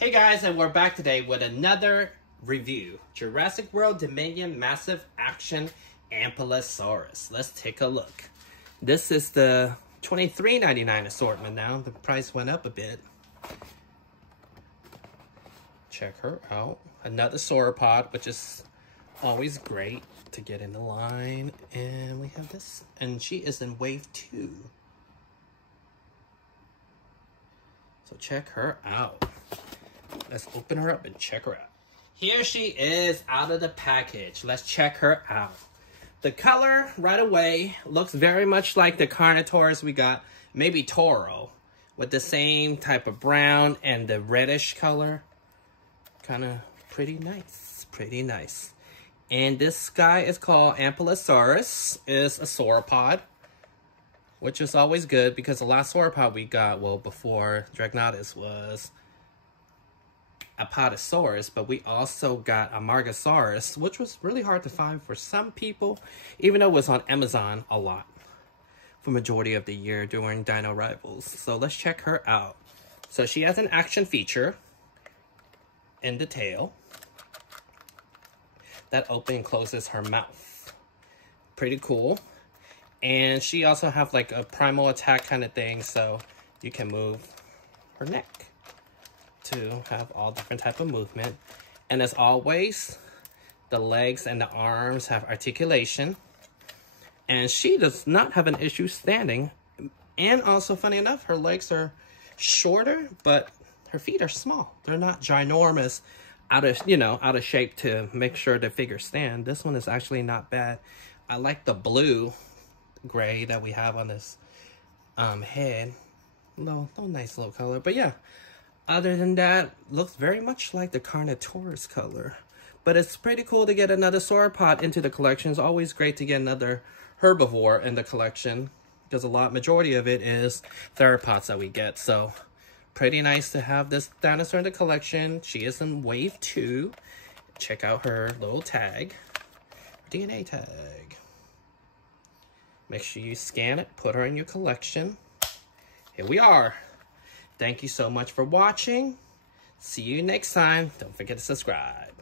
Hey guys, and we're back today with another review. Jurassic World Dominion Massive Action Ampelosaurus. Let's take a look. This is the $23.99 assortment now. The price went up a bit. Check her out. Another sauropod, which is always great to get in the line. And we have this, and she is in wave 2. So check her out. Let's open her up and check her out. Here she is out of the package. Let's check her out. The color right away looks very much like the Carnotaurus we got, maybe Toro, with the same type of brown and the reddish color. Kind of pretty nice, pretty nice. And this guy is called Ampelosaurus, is a sauropod, which is always good because the last sauropod we got, well, before Dragnotus was Apatosaurus, but we also got Amargasaurus, which was really hard to find for some people, even though it was on Amazon a lot for majority of the year during Dino Rivals. So let's check her out. So she has an action feature in the tail that opens and closes her mouth. Pretty cool. And she also have like a primal attack kind of thing, so you can move her neck to have all different type of movement. And as always, the legs and the arms have articulation, and she does not have an issue standing. And also, funny enough, her legs are shorter, but her feet are small. They're not ginormous, out of shape to make sure the figure stand. This one is actually not bad. I like the blue gray that we have on this head. Little nice little color, but yeah. Other than that, looks very much like the Carnotaurus color. But it's pretty cool to get another sauropod into the collection. It's always great to get another herbivore in the collection, because majority of it is theropods that we get. So pretty nice to have this dinosaur in the collection. She is in wave 2. Check out her little tag, DNA tag. Make sure you scan it, put her in your collection. Here we are. Thank you so much for watching. See you next time. Don't forget to subscribe.